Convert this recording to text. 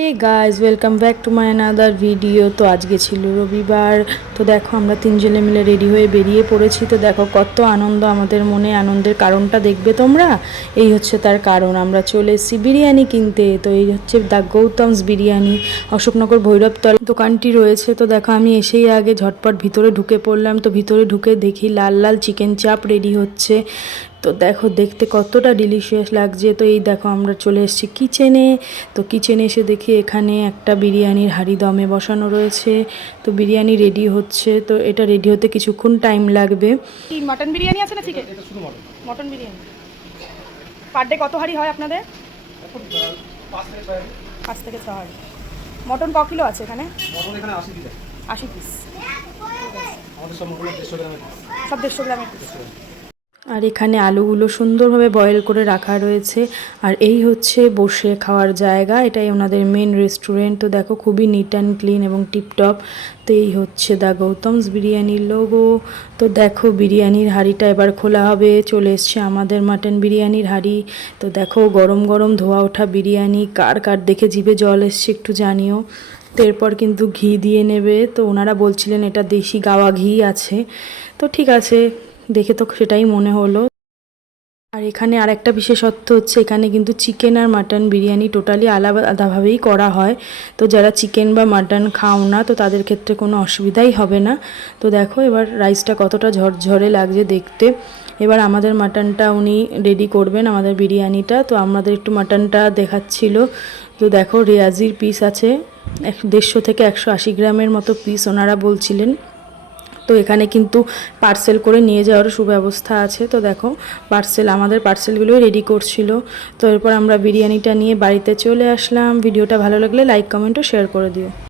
Hey guys welcome back to my another video তো আজকে ছিল রবিবার। তো দেখো, আমরা তিনজনে মিলে রেডি হয়ে বেরিয়ে পড়েছি। তো দেখো, কত আনন্দ আমাদের মনে, আনন্দের কারণটা দেখবে তোমরা। এই হচ্ছে তার কারণ। আমরা চলে এসেছি বিরিয়ানি কিনতে। তো এই হচ্ছে দ্য গৌতমস বিরিয়ানি, অশোকনগর ভৈরবতল দোকানটি রয়েছে। তো দেখো, আমি এসেই আগে ঝটপট ভিতরে ঢুকে পড়লাম। তো ভিতরে ঢুকে দেখি লাল লাল চিকেন চাপ রেডি হচ্ছে। তো দেখো দেখতে কতটা ডিলিশিয়াস লাগছে। তো এই দেখো আমরা চলে এসেছি কিচেনে তো কিচেনে এসে দেখি এখানে একটা বিরিয়ানির হাঁড়ি দমে বসানো রয়েছে। তো বিরিয়ানি রেডি হচ্ছে। তো এটা রেডি হতে কিছুক্ষণ টাইম লাগবে। মটন বিরিয়ানি আছে না ঠিক আছে মটন বিরিয়ানি। পার ডে কত হাঁড়ি হয় আপনাদের? পাঁচ থেকে ছ হাঁড়ি। মটন ক কিলো আছে এখানে? মটন এখানে আশি পিস। সব দেড়শো গ্রামের পিস আর এখানে আলুগুলো সুন্দরভাবে বয়েল করে রাখা রয়েছে। আর এই হচ্ছে বসে খাওয়ার জায়গা। এটাই ওনাদের মেন রেস্টুরেন্ট তো দেখো খুবই নিট অ্যান্ড ক্লিন এবং টিপটপ তো এই হচ্ছে দ্য গৌতমস বিরিয়ানির লোগো তো দেখো বিরিয়ানির হাঁড়িটা এবার খোলা হবে। চলে এসছে আমাদের মাটন বিরিয়ানির হাঁড়ি। তো দেখো গরম গরম ধোয়া ওঠা বিরিয়ানি। কার কার দেখে জিভে জল এসছে একটু জানিও। তো এরপর কিন্তু ঘি দিয়ে নেবে। তো ওনারা বলছিলেন এটা দেশি গাওয়া ঘি আছে। তো ঠিক আছে। দেখে তো সেটাই মনে হলো। আর এখানে আর একটা বিশেষত্ব হচ্ছে, এখানে কিন্তু চিকেন আর মাটন বিরিয়ানি টোটালি আলাদা, আলাদাভাবেই করা হয়। তো যারা চিকেন বা মাটন খাও না, তো তাদের ক্ষেত্রে কোনো অসুবিধাই হবে না। তো দেখো এবার রাইসটা কতটা ঝরঝরে লাগছে দেখতে। এবার আমাদের মাটনটা উনি রেডি করবেন, আমাদের বিরিয়ানিটা। তো আমাদের একটু মাটনটা দেখাচ্ছিল। তো দেখো রেয়াজির পিস আছে, এক দেড়শো থেকে একশো আশি গ্রামের মতো পিস ওনারা বলছিলেন। তো এখানে কিন্তু পার্সেল করে নিয়ে যাওয়ার সুব্যবস্থা আছে। তো দেখো পার্সেল আমাদের পার্সেলগুলোই রেডি করছিল। তো এরপর আমরা বিরিয়ানিটা নিয়ে বাড়িতে চলে আসলাম। ভিডিওটা ভালো লাগলে লাইক কমেন্ট ও শেয়ার করে দিও।